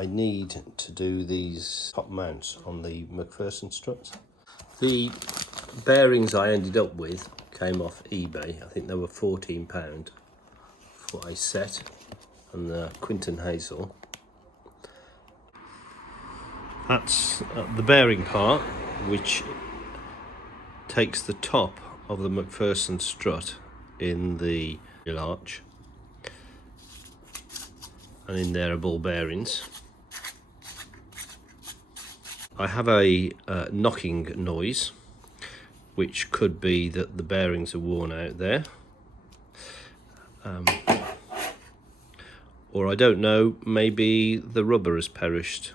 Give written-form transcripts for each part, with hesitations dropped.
I need to do these top mounts on the Macpherson struts. The bearings I ended up with came off eBay. I think they were £14 for a set, and the Quinton Hazel. That's the bearing part, which takes the top of the Macpherson strut in the arch, and in there are ball bearings. I have a knocking noise, which could be that the bearings are worn out there, or I don't know, maybe the rubber has perished.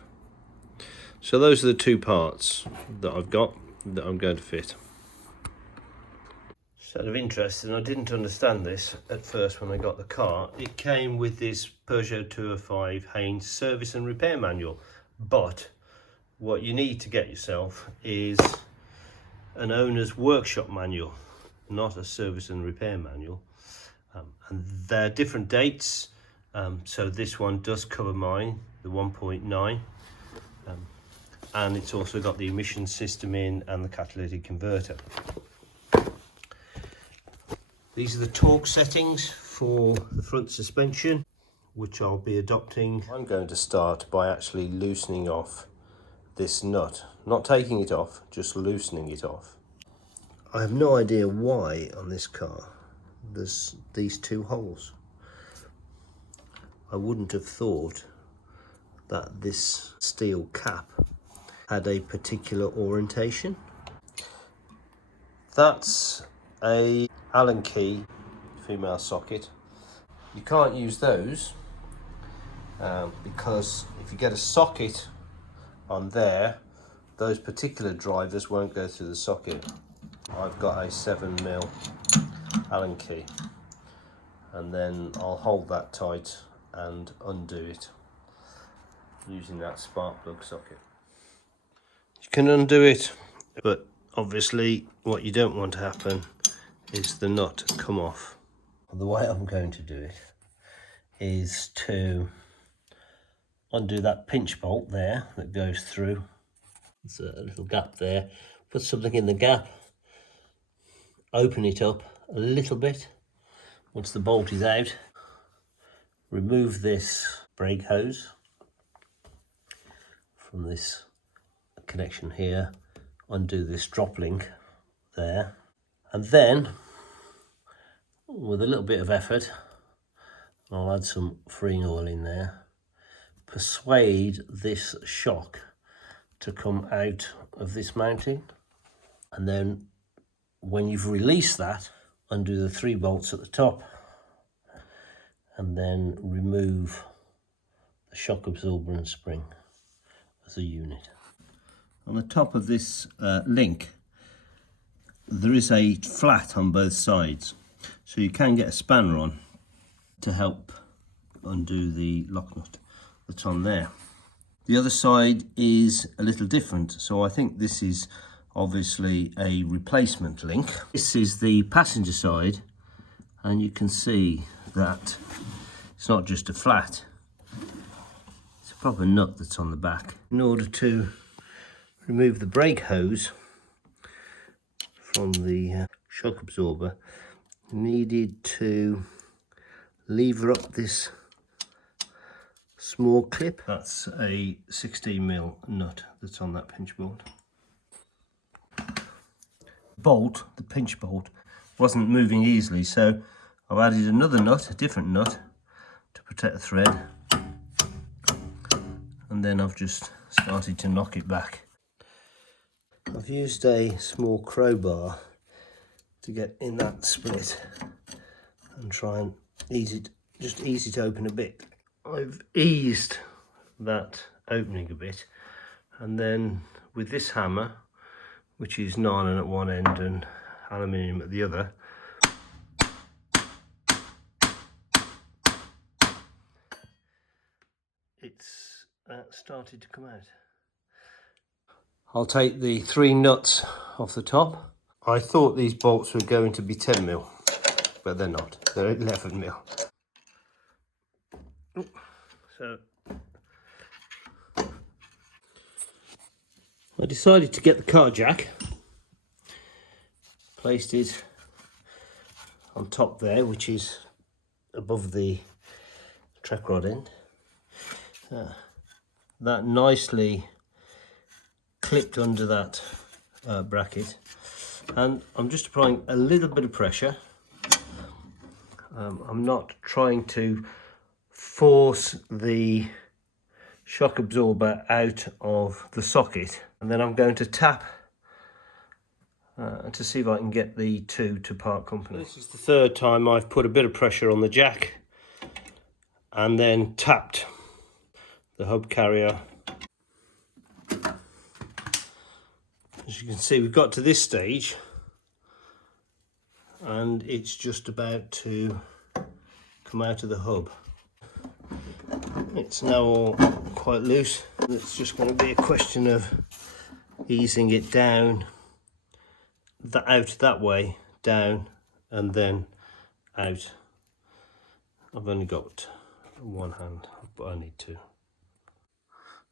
So those are the two parts that I've got that I'm going to fit. Just out of interest, and I didn't understand this at first when I got the car, it came with this Peugeot 205 Haynes service and repair manual, but what you need to get yourself is an owner's workshop manual, not a service and repair manual. And they're different dates, so this one does cover mine, the 1.9, and it's also got the emission system in and the catalytic converter. These are the torque settings for the front suspension, which I'll be adopting. I'm going to start by actually loosening off this nut, not taking it off, just loosening it off. I have no idea why on this car there's these two holes. I wouldn't have thought that this steel cap had a particular orientation. That's a Allen key female socket. You can't use those because if you get a socket on there, those particular drivers won't go through the socket. I've got a 7mm Allen key, and then I'll hold that tight and undo it using that spark plug socket. You can undo it, but obviously what you don't want to happen is the nut come off. The way I'm going to do it is to undo that pinch bolt there that goes through. There's a little gap there. Put something in the gap, open it up a little bit. Once the bolt is out, remove this brake hose from this connection here, undo this drop link there, and then with a little bit of effort I'll add some freeing oil in there, persuade this shock to come out of this mounting, and then when you've released that, undo the 3 bolts at the top and then remove the shock absorber and spring as a unit. On the top of this link there is a flat on both sides, so you can get a spanner on to help undo the lock nut that's on there. The other side is a little different, so I think this is obviously a replacement link. This is the passenger side, and you can see that it's not just a flat, it's a proper nut that's on the back. In order to remove the brake hose from the shock absorber, needed to lever up this small clip. That's a 16mm nut that's on that pinch bolt. The pinch bolt, wasn't moving easily, so I've added another nut, a different nut, to protect the thread, and then I've just started to knock it back. I've used a small crowbar to get in that split and try and just ease it open a bit. I've eased that opening a bit, and then with this hammer, which is nylon at one end and aluminium at the other, it's started to come out. I'll take the 3 nuts off the top. I thought these bolts were going to be 10mm, but they're not, they're 11mm. So I decided to get the car jack, placed it on top there, which is above the track rod end. That nicely clipped under that bracket, and I'm just applying a little bit of pressure. I'm not trying to force the shock absorber out of the socket, and then I'm going to tap to see if I can get the two to part company. This is the third time I've put a bit of pressure on the jack and then tapped the hub carrier. As you can see, we've got to this stage and it's just about to come out of the hub. It's now all quite loose. It's just going to be a question of easing it down, out that way, down, and then out. I've only got one hand, but I need two.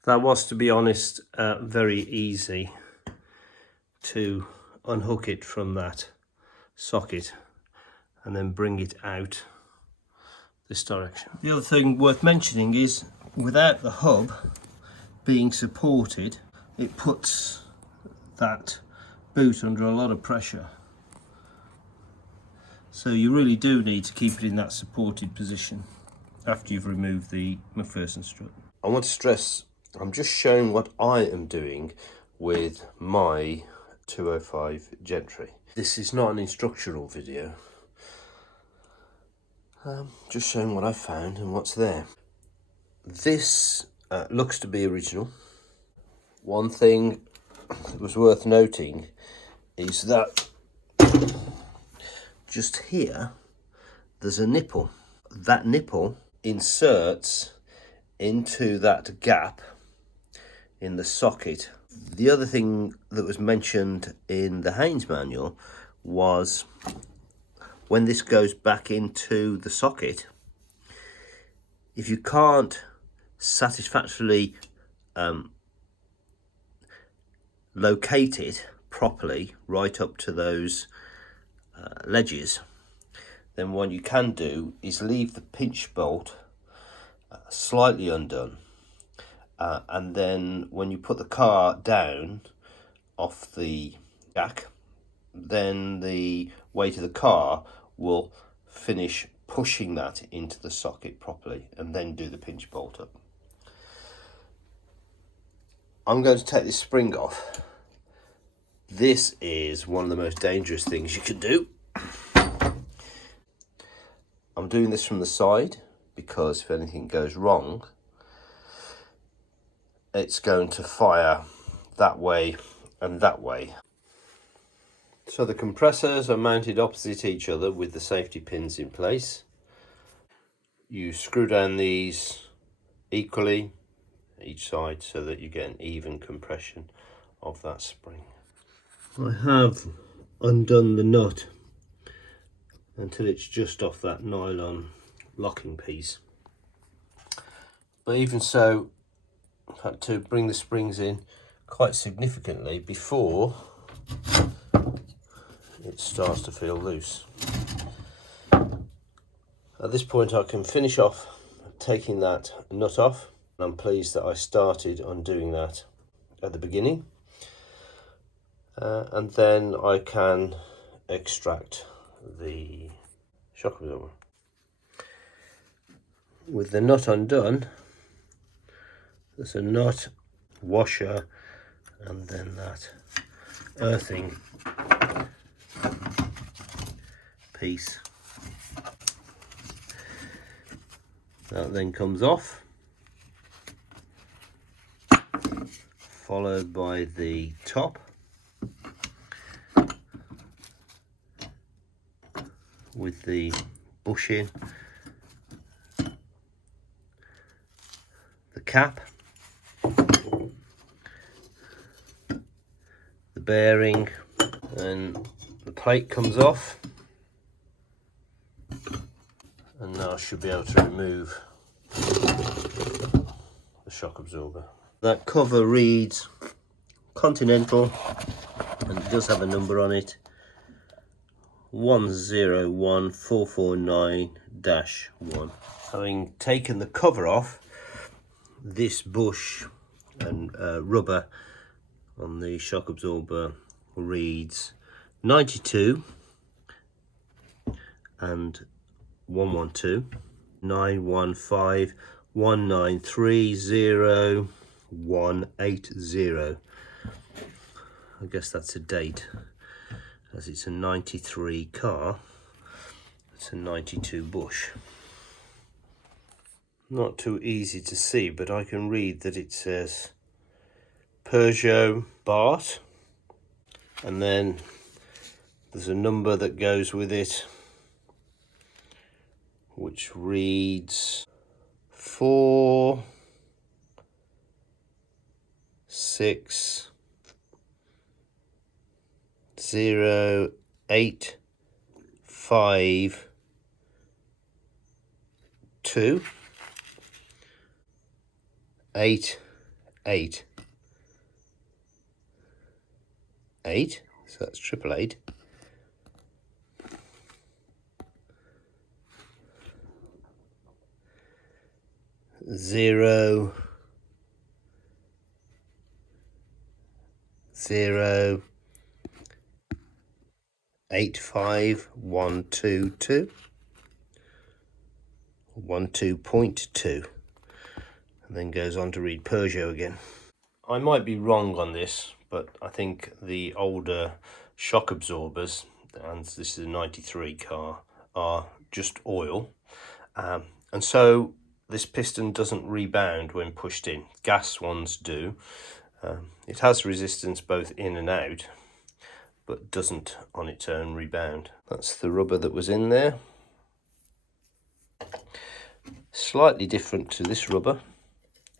That was, to be honest, very easy to unhook it from that socket and then bring it out this direction. The other thing worth mentioning is, without the hub being supported, it puts that boot under a lot of pressure. So you really do need to keep it in that supported position after you've removed the Macpherson strut. I want to stress, I'm just showing what I am doing with my 205 Gentry. This is not an instructional video. Just showing what I found and what's there. This looks to be original. One thing that was worth noting is that just here there's a nipple. That nipple inserts into that gap in the socket. The other thing that was mentioned in the Haynes manual was when this goes back into the socket, if you can't satisfactorily locate it properly right up to those ledges, then what you can do is leave the pinch bolt slightly undone, and then when you put the car down off the jack, then the weight of the car will finish pushing that into the socket properly, and then do the pinch bolt up. I'm going to take this spring off. This is one of the most dangerous things you could do. I'm doing this from the side because if anything goes wrong, it's going to fire that way and that way. So the compressors are mounted opposite each other with the safety pins in place. You screw down these equally each side so that you get an even compression of that spring. I have undone the nut until it's just off that nylon locking piece. But even so, I've had to bring the springs in quite significantly before it starts to feel loose. At this point I can finish off taking that nut off. I'm pleased that I started on doing that at the beginning, and then I can extract the shock absorber. With the nut undone, there's a nut, washer, and then that earthing piece. That then comes off, followed by the top with the bushing, the cap, the bearing, and the plate comes off, and now I should be able to remove the shock absorber. That cover reads Continental, and it does have a number on it, 101449-1. Having taken the cover off, this bush and rubber on the shock absorber reads 92 and 112, 915-193.0-180. I guess that's a date, as it's a 93 car. It's a 92 bush. Not too easy to see, but I can read that it says Peugeot Bart, and then there's a number that goes with it, which reads 4 6 0 8 5 2 8 8 8. So that's 888. 0 0 85122 12.2, and then goes on to read Peugeot again. I might be wrong on this, but I think the older shock absorbers, and this is a 93 car, are just oil, and so this piston doesn't rebound when pushed in. Gas ones do. It has resistance both in and out, but doesn't on its own rebound. That's the rubber that was in there. Slightly different to this rubber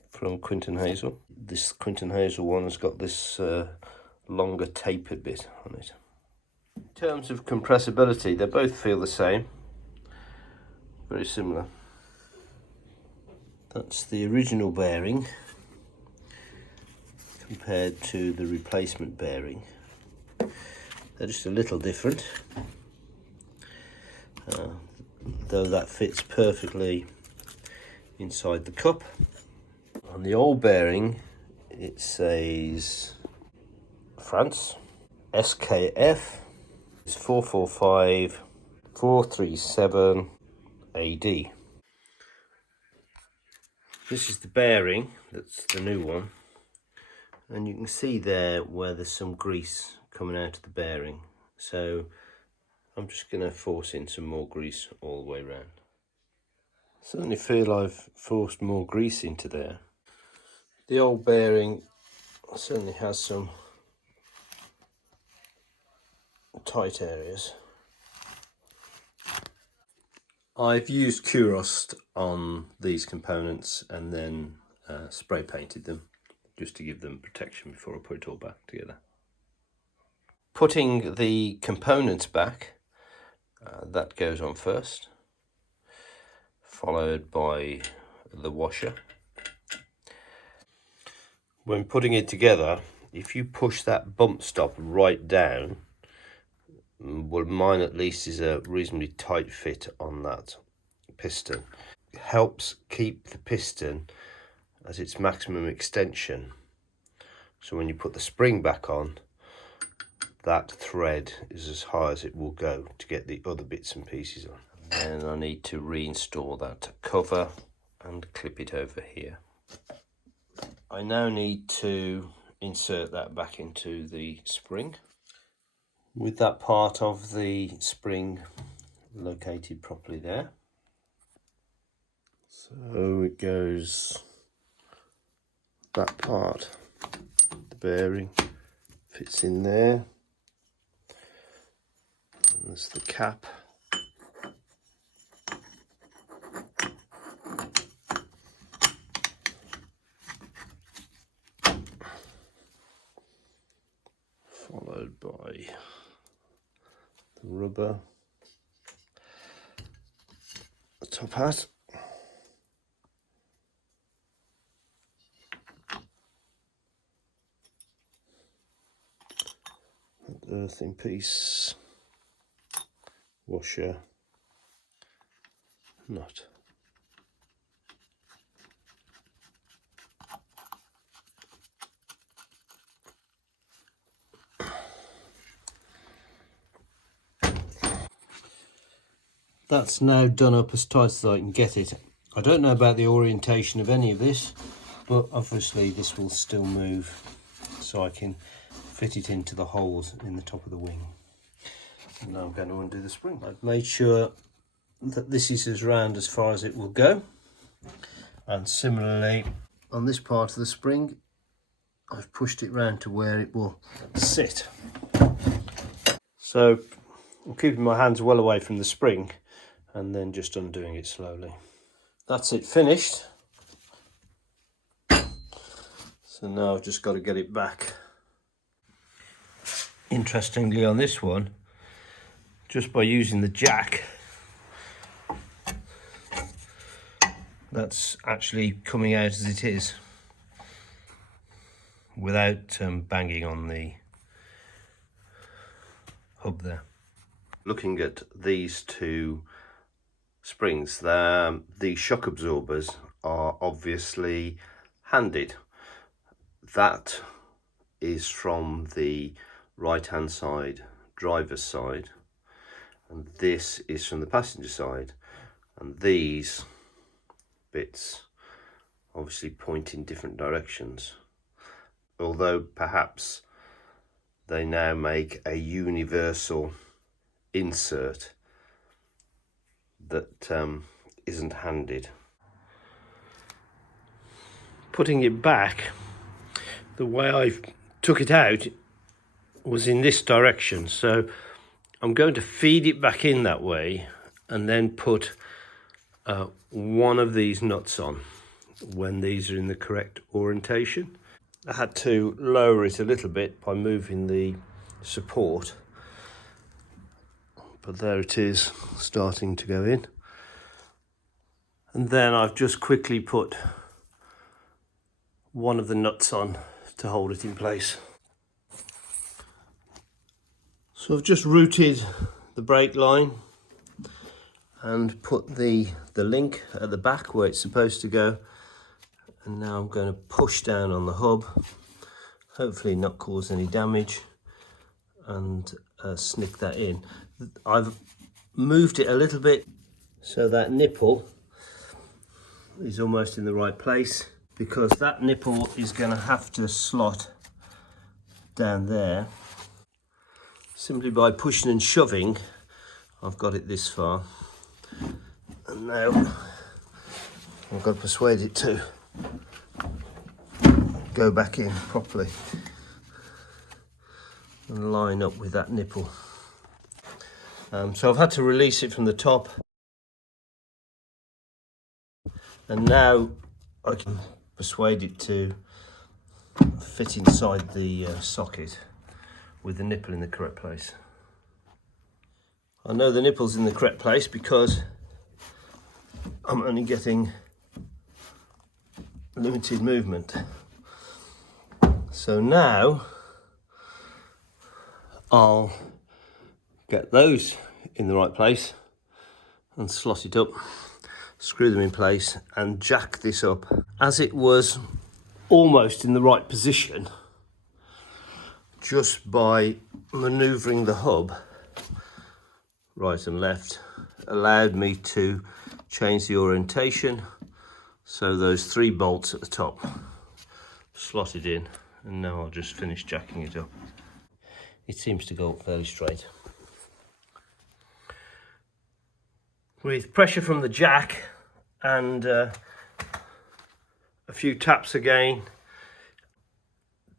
from Quinton Hazel. This Quinton Hazel one has got this longer tapered bit on it. In terms of compressibility, they both feel the same, very similar. That's the original bearing compared to the replacement bearing. They're just a little different, though that fits perfectly inside the cup. On the old bearing, it says France, SKF is 445 437 AD. This is the bearing, that's the new one, and you can see there where there's some grease coming out of the bearing, so I'm just going to force in some more grease all the way around. Certainly feel I've forced more grease into there. The old bearing certainly has some tight areas. I've used Curust on these components and then spray painted them just to give them protection before I put it all back together. Putting the components back, that goes on first, followed by the washer. When putting it together, if you push that bump stop right down, well, mine at least is a reasonably tight fit on that piston. It helps keep the piston at its maximum extension, so when you put the spring back on, that thread is as high as it will go to get the other bits and pieces on. And I need to reinstall that cover and clip it over here. I now need to insert that back into the spring, with that part of the spring located properly there. So it goes, that part, the bearing fits in there, and there's the cap. Followed by the rubber, the top hat, earthing piece, washer, nut. That's now done up as tight as I can get it. I don't know about the orientation of any of this, but obviously this will still move, so I can fit it into the holes in the top of the wing. And now I'm going to undo the spring. I've made sure that this is as round as far as it will go, and similarly on this part of the spring I've pushed it round to where it will sit. So I'm keeping my hands well away from the spring and then just undoing it slowly. That's it finished. So now I've just got to get it back. Interestingly on this one, just by using the jack, that's actually coming out as it is, without banging on the hub there. Looking at these two springs, the shock absorbers are obviously handed. That is from the right hand side, driver's side, and this is from the passenger side, and these bits obviously point in different directions, although perhaps they now make a universal insert that isn't handed. Putting it back, the way I took it out was in this direction, so I'm going to feed it back in that way and then put one of these nuts on when these are in the correct orientation. I had to lower it a little bit by moving the support, but there it is, starting to go in. And then I've just quickly put one of the nuts on to hold it in place. So I've just routed the brake line and put the link at the back where it's supposed to go, and now I'm going to push down on the hub, hopefully not cause any damage, and snick that in. I've moved it a little bit so that nipple is almost in the right place, because that nipple is going to have to slot down there. Simply by pushing and shoving, I've got it this far, and now I've got to persuade it to go back in properly and line up with that nipple. So I've had to release it from the top, and now I can persuade it to fit inside the socket with the nipple in the correct place. I know the nipple's in the correct place because I'm only getting limited movement. So now I'll get those in the right place and slot it up, screw them in place and jack this up. As it was almost in the right position, just by manoeuvring the hub right and left allowed me to change the orientation, so those 3 bolts at the top slotted in, and now I'll just finish jacking it up. It seems to go up fairly straight. With pressure from the jack and a few taps again,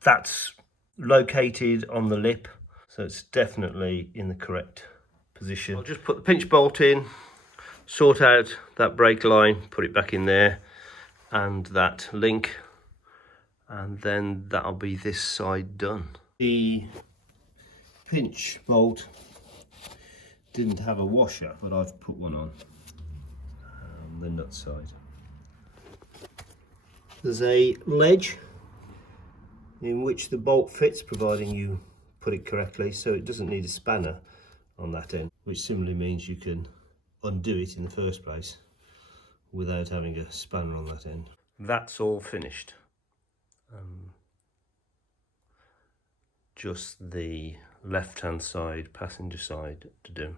that's located on the lip, so it's definitely in the correct position. I'll just put the pinch bolt in, sort out that brake line, put it back in there, and that link, and then that'll be this side done. The pinch bolt didn't have a washer, but I've put one on the nut side. There's a ledge in which the bolt fits, providing you put it correctly, so it doesn't need a spanner on that end, which similarly means you can undo it in the first place without having a spanner on that end. That's all finished. Just the left-hand side, passenger side to do.